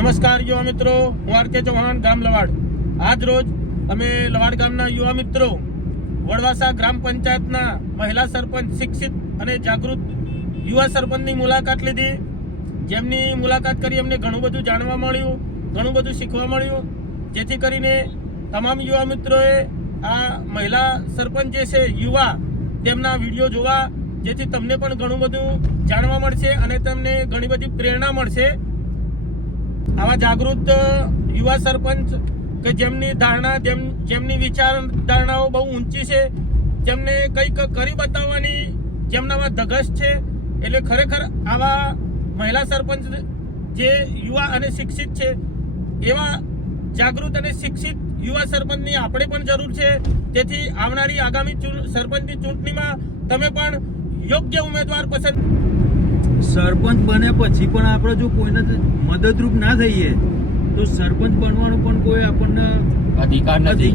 નમસ્કાર યુવા મિત્રો, હું આર કે ચૌહાણ, ગામ લવાડ. આજ રોજ અમે લવાડ ગામના યુવા મિત્રો વડવાસા ગ્રામ પંચાયતના મહિલા સરપંચ શિક્ષિત અને જાગૃત યુવા સરપંચની મુલાકાત લીધી. જેમની મુલાકાત કરી અમને ઘણું બધું જાણવા મળ્યું, ઘણું બધું શીખવા મળ્યું, જેથી કરીને તમામ યુવા મિત્રોએ આ મહિલા સરપંચ જે છે યુવા તેમના વિડીયો જોવા, જેથી તમને પણ ઘણું બધું જાણવા મળશે અને તમને ઘણી બધી પ્રેરણા મળશે. આવા જાગૃત યુવા સરપંચ કે જેમની ધારણા જેમની વિચારધારણાઓ બહુ ઊંચી છે, જેમને કંઈક કરી બતાવવાની જેમનામાં ધગશ છે, એટલે ખરેખર આવા મહિલા સરપંચ જે યુવા અને શિક્ષિત છે, એવા જાગૃત અને શિક્ષિત યુવા સરપંચની આપણે પણ જરૂર છે. તેથી આવનારી આગામી સરપંચની ચૂંટણીમાં તમે પણ યોગ્ય ઉમેદવાર પસંદ. સરપંચ બન્યા પછી પણ આપણે જો કોઈને મદદરૂપ ના થઈએ તો સરપંચ બનવાનો પણ કોઈ આપણને અધિકાર નથી.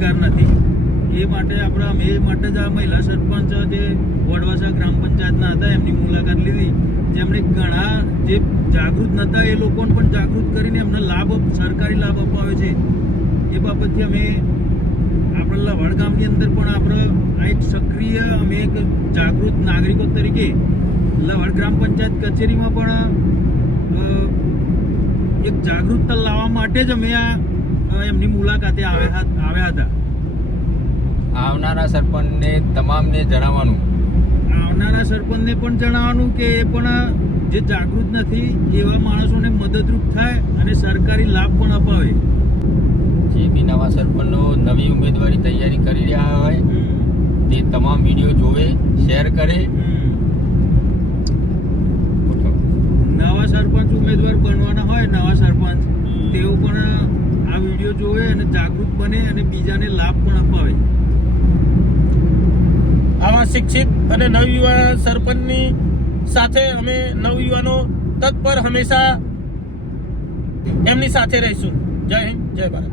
એ માટે અમે એ માટે જ આ મહિલા સરપંચ જે વડવાસા ગ્રામ પંચાયતના હતા એમની મુલાકાત લીધી. જેમણે ઘણા જે જાગૃત નહોતા એ લોકોને પણ જાગૃત કરીને એમને સરકારી લાભ અપાવે છે. એ બાબતથી અમે આપણા લવાડ ગામની અંદર પણ આપણે આ એક સક્રિય અમે એક જાગૃત નાગરિકો તરીકે લવાડ ગ્રામ પંચાયત કચેરીમાં પણ એક જાગૃતતા લાવવા માટે જ અમે એમની મુલાકાતે આવ્યા હતા. આવનારા સરપંચને તમામને જણાવવાનું કે એ પણ જે જાગૃત નથી એવા માણસોને મદદરૂપ થાય અને સરકારી લાભ પણ અપાવે. જે બી નવા સરપંચનો નવી ઉમેદવારી તૈયારી કરી રહ્યા હોય તે તમામ વિડીયો જોવે, શેર કરે. નવા સરપંચ ઉમેદવાર બનવાના હોય નવા સરપંચ, તેઓ પણ આ વિડીયો જોવે અને જાગૃત બને અને બીજાને લાભ પણ અપાવે. આવા શિક્ષિત અને નવયુવા સરપંચની સાથે અમે નવયુવાનો તત્પર હંમેશા એમની સાથે રહીશું. જય હિન્દ, જય ભારત.